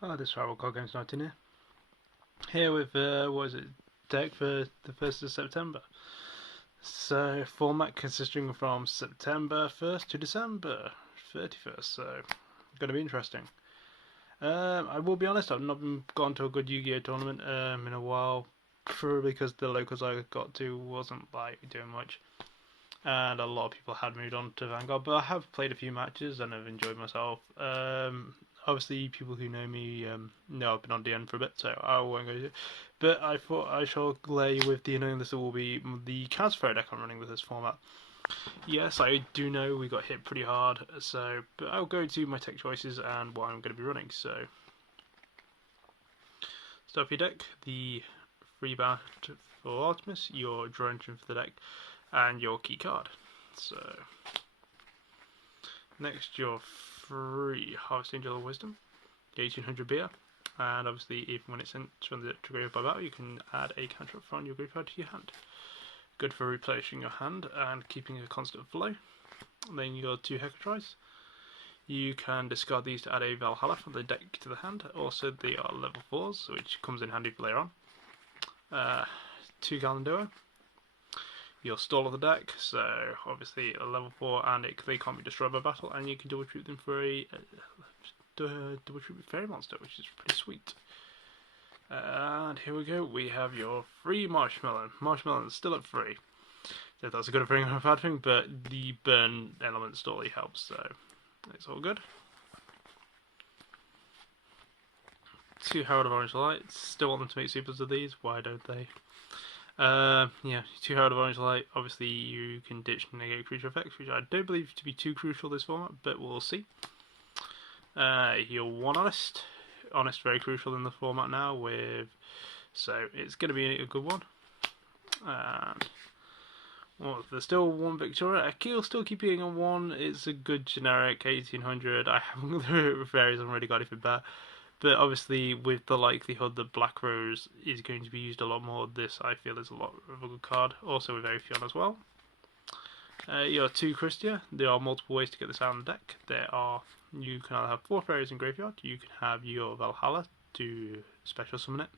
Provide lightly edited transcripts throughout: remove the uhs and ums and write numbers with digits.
Hi, this is Rival Card Games 19 here with, what is it, deck for the 1st of September. So, format consisting from September 1st to December 31st, so going to be interesting. I will be honest, I've not gone to a good Yu-Gi-Oh tournament in a while, probably because the locals I got to wasn't like doing much, and a lot of people had moved on to Vanguard. But I have played a few matches and I've enjoyed myself. Obviously, people who know me know I've been on DN for a bit, so I won't go. But I thought I shall lay with the knowing this will be the Transfer deck I'm running with this format. Yes, I do know we got hit pretty hard, so but I'll go to my tech choices and what I'm going to be running. So, start your deck, the free bat for Artemis, your draw engine for the deck, and your key card. So, next your free Harvest Angel of Wisdom, 1800 beer, and obviously even when it's sent from the graveyard by battle, you can add a cantrip from your graveyard to your hand. Good for replenishing your hand and keeping a constant flow. And then you got two Hecatrice. You can discard these to add a Valhalla from the deck to the hand. Also, they are level 4s, which comes in handy for later on. Two Galandoa. You'll stall of the deck, so obviously a level 4 and they can't be destroyed by battle, and you can double treat them for a double treatment fairy monster, which is pretty sweet. And here we go, we have your free Marshmallow. Marshmallow is still at free. So that's a good thing or a bad thing, but the burn element story helps, so it's all good. Two Herald of Orange Light. Still want them to make supers of these, why don't they? Yeah, two Herald of Orange Light. Obviously, you can ditch negate creature effects, which I don't believe to be too crucial this format, but we'll see. You're one Honest. Honest, very crucial in the format now, so it's going to be a good one. And well, there's still one Victoria. Akil still keeping on one. It's a good generic 1800. I haven't the fairies already got anything better. But obviously, with the likelihood that Black Rose is going to be used a lot more, this I feel is a lot of a good card. Also with Amphion as well. Your two Christia. There are multiple ways to get this out of the deck. You can either have 4 fairies in graveyard. You can have your Valhalla to special summon it,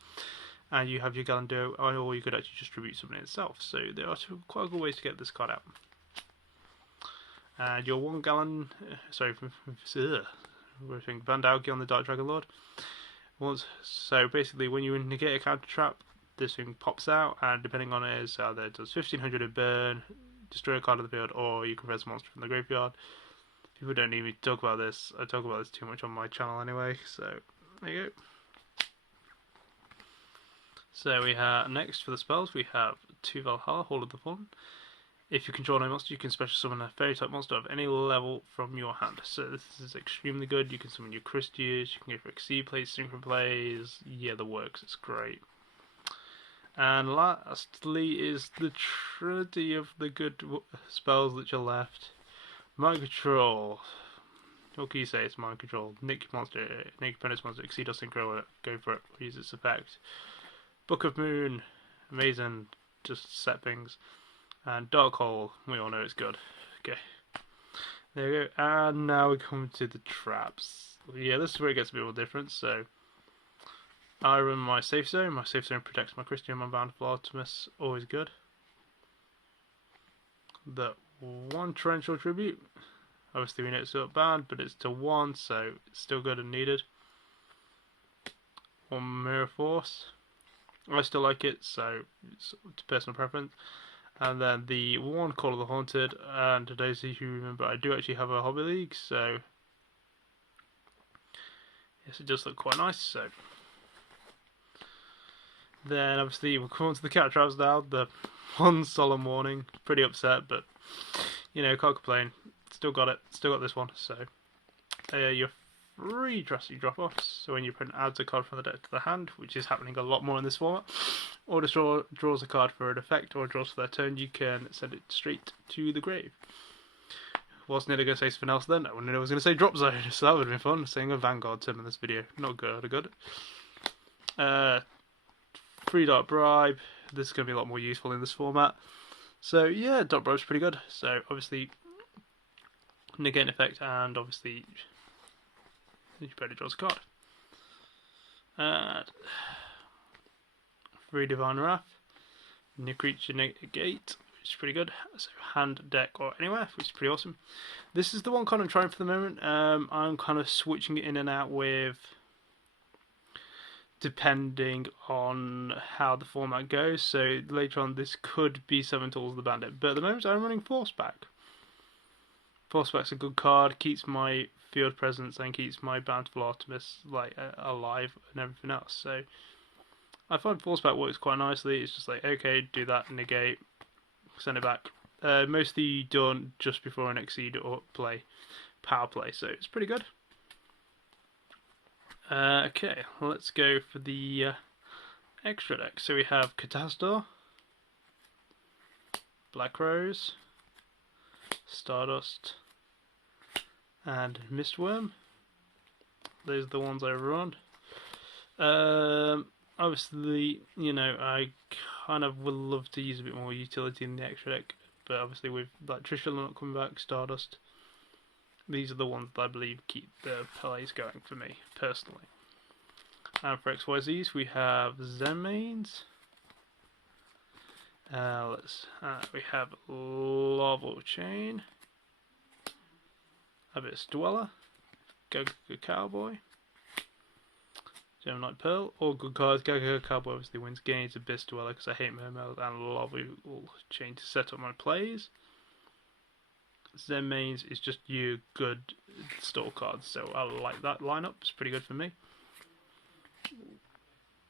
and you have your Galando, or you could actually just tribute summon it itself. So there are quite good ways to get this card out. And your one Gallon, Van Dalgi on the Dark Dragon Lord. So basically, when you negate a counter trap, this thing pops out, and depending on it, is either it does 1500 of burn, destroy a card of the field, or you can res a monster from the graveyard. People don't need me to talk about this. I talk about this too much on my channel anyway, so there you go. So we have, next for the spells, we have 2 Valhalla, Hall of the Fallen. If you control no monster, you can special summon a fairy type monster of any level from your hand. So this is extremely good. You can summon your Christias, you can go for Exceed plays, Synchro plays. Yeah, the works. It's great. And lastly is the trinity of the good spells that are left. Mind Control. What can you say? It's Mind Control. Nick monster, Nick opponent's monster, Exceed or Synchro, go for it. Use its effect. Book of Moon. Amazing. Just set things. And Dark Hole, we all know it's good. Okay. There we go. And now we come to the traps. Yeah, this is where it gets a bit more different. So, I run my safe zone. My safe zone protects my Christian, my Bountiful Artemis. Always good. The one Torrential Tribute. Obviously, we know it's still banned, but it's to 1, so it's still good and needed. One Mirror Force. I still like it, so it's personal preference. And then the one Call of the Haunted, and to those of you who remember, I do actually have a Hobby League, so yes, it does look quite nice. So then obviously we'll come on to the cat traps now. The one Solemn Warning, pretty upset, but you know, can't complain. Still got it, still got this one. So your free drastic drop offs. So when your opponent adds a card from the deck to the hand, which is happening a lot more in this format, or draws a card for an effect or draws for their turn, you can send it straight to the grave. Wasn't nearly going to say something else then. I was going to say Drop Zone, so that would have been fun, saying a Vanguard term in this video. Not good. Free Dark Bribe. This is going to be a lot more useful in this format. So yeah, Dark Bribe's pretty good. So obviously, negate an effect, and obviously, you better draws a card. And 3 Divine Wrath, new creature negate, which is pretty good. So hand, deck, or anywhere, which is pretty awesome. This is the one kind of trying for the moment. I'm kind of switching it in and out with, depending on how the format goes. So later on, this could be 7 Tools of the Bandit, but at the moment I'm running Forceback. Forceback's a good card, keeps my field presence and keeps my Bountiful Artemis like alive and everything else. So I find Forceback works quite nicely. It's just like, okay, do that, negate, send it back. Mostly done just before an Exceed or power play, so it's pretty good. Okay, let's go for the extra deck. So we have Catastor, Black Rose, Stardust, and Mistworm. Those are the ones I run. Obviously, you know, I kind of would love to use a bit more utility in the extra deck, but obviously with like Trishula not coming back, Stardust, these are the ones that I believe keep the plays going for me, personally. And for XYZs, we have Zenmaines. We have Larval Chain, Abyss Dweller, Gaga Cowboy, Gemini Pearl, all good cards. Gaga Cowboy obviously wins games, Abyss Dweller because I hate Mermaid, and Larval Chain to set up my plays. Zenmaines is just your good store cards, so I like that lineup. It's pretty good for me.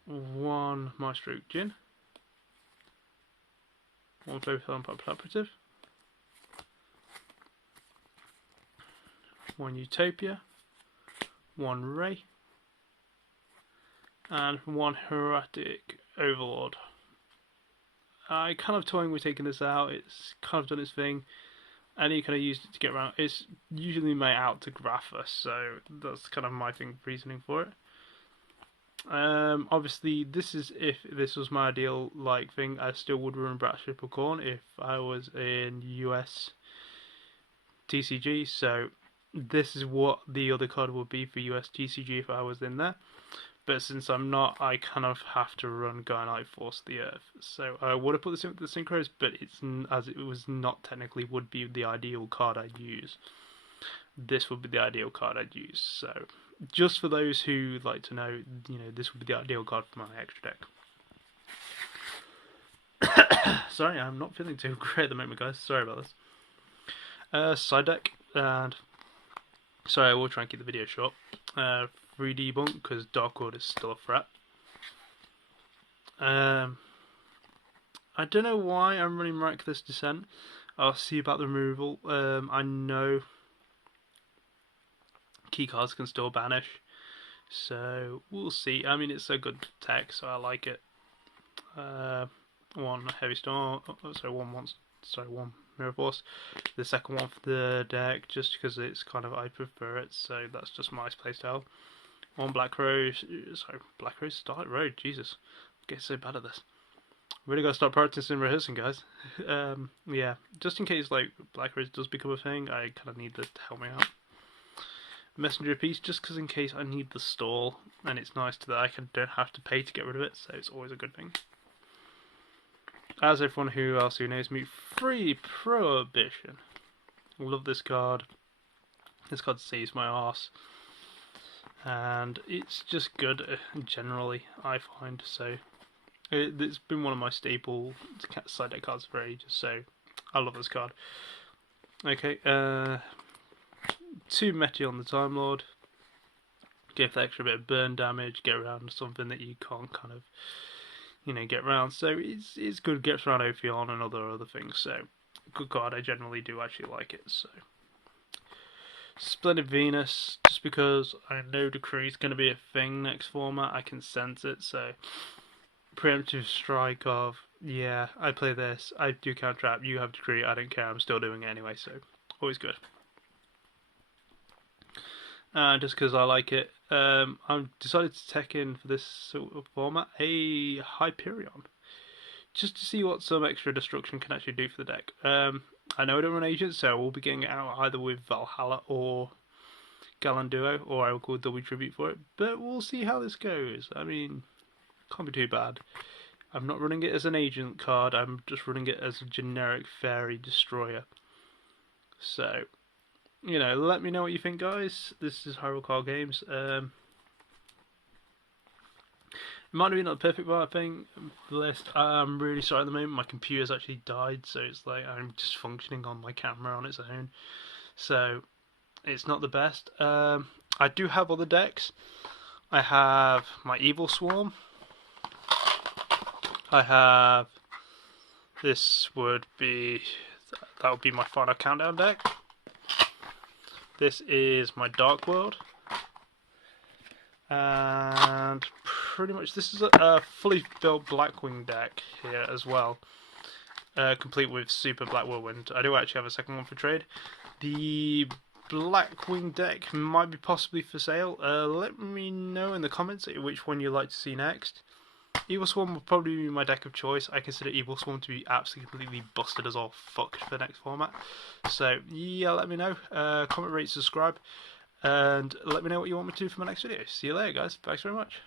1 Maestro Jin, 1 Focus Operative, 1 Utopia, 1 Ray, and 1 Heretic Overlord. I kind of toying with taking this out. It's kind of done its thing. And you kind of used it to get around. It's usually my out to Grapha, so that's kind of my reasoning for it. Obviously, this is if this was my ideal like thing. I still would run Battleship of Khorne if I was in US TCG. So this is what the other card would be for US TCG if I was in there. But since I'm not, I kind of have to run Gaia Force the Earth. So I would have put this in with the Synchros, but it's as it was not technically would be the ideal card I'd use. This would be the ideal card I'd use. So just for those who like to know, you know, this would be the ideal card for my extra deck. Sorry, I'm not feeling too great at the moment, guys. Sorry about this. Side deck, and sorry, I will try and keep the video short. 3D Bunk because Dark Order is still a threat. I don't know why I'm running Miraculous Descent. I'll see about the removal. I know keycards can still banish, so we'll see. I mean, it's a good tech, so I like it. 1 Heavy Storm. One Mirror Force. The second one for the deck, just because it's kind of I prefer it, so that's just my playstyle. 1 Black Rose. Sorry, Black Rose Starlight Road. Jesus, I'm getting so bad at this. Really gotta start practicing and rehearsing, guys. Yeah, just in case like Black Rose does become a thing, I kind of need this to help me out. Messenger piece, just because in case I need the stall, and it's nice that I don't have to pay to get rid of it, so it's always a good thing. As everyone who knows me, Free Prohibition. Love this card. This card saves my arse. And it's just good generally, I find. So it's been one of my staple side deck cards for ages, so I love this card. Okay, 2 Meteor the Time Lord. Give the extra bit of burn damage, get around something that you can't kind of, you know, get around. So it's good, gets around Ophion and other things. So good card. I generally do actually like it. So Splendid Venus, just because I know Decree is going to be a thing next format, I can sense it. So preemptive strike of, yeah, I play this, I do counter trap, you have Decree, I don't care, I'm still doing it anyway. So always good. Just because I like it, I've decided to tech in for this sort of format a Hyperion, just to see what some extra destruction can actually do for the deck. I know I don't run agents, so I will be getting it out either with Valhalla or Galan Duo, or I will call double tribute for it. But we'll see how this goes. I mean, can't be too bad. I'm not running it as an agent card, I'm just running it as a generic fairy destroyer. So, you know, let me know what you think, guys. This is Hyrule Card Games. It might have been not the perfect part thing list. I'm really sorry at the moment. My computer's actually died, so it's like I'm just functioning on my camera on its own. So it's not the best. I do have other decks. I have my Evil Swarm. I have this would be my final countdown deck. This is my Dark World, and pretty much this is a fully built Blackwing deck here as well, complete with Super Black Whirlwind. I do actually have a second one for trade. The Blackwing deck might be possibly for sale. Let me know in the comments which one you'd like to see next. Evil Swarm will probably be my deck of choice. I consider Evil Swarm to be absolutely completely busted as all fuck for the next format. So yeah, let me know. Comment, rate, subscribe, and let me know what you want me to do for my next video. See you later, guys. Thanks very much.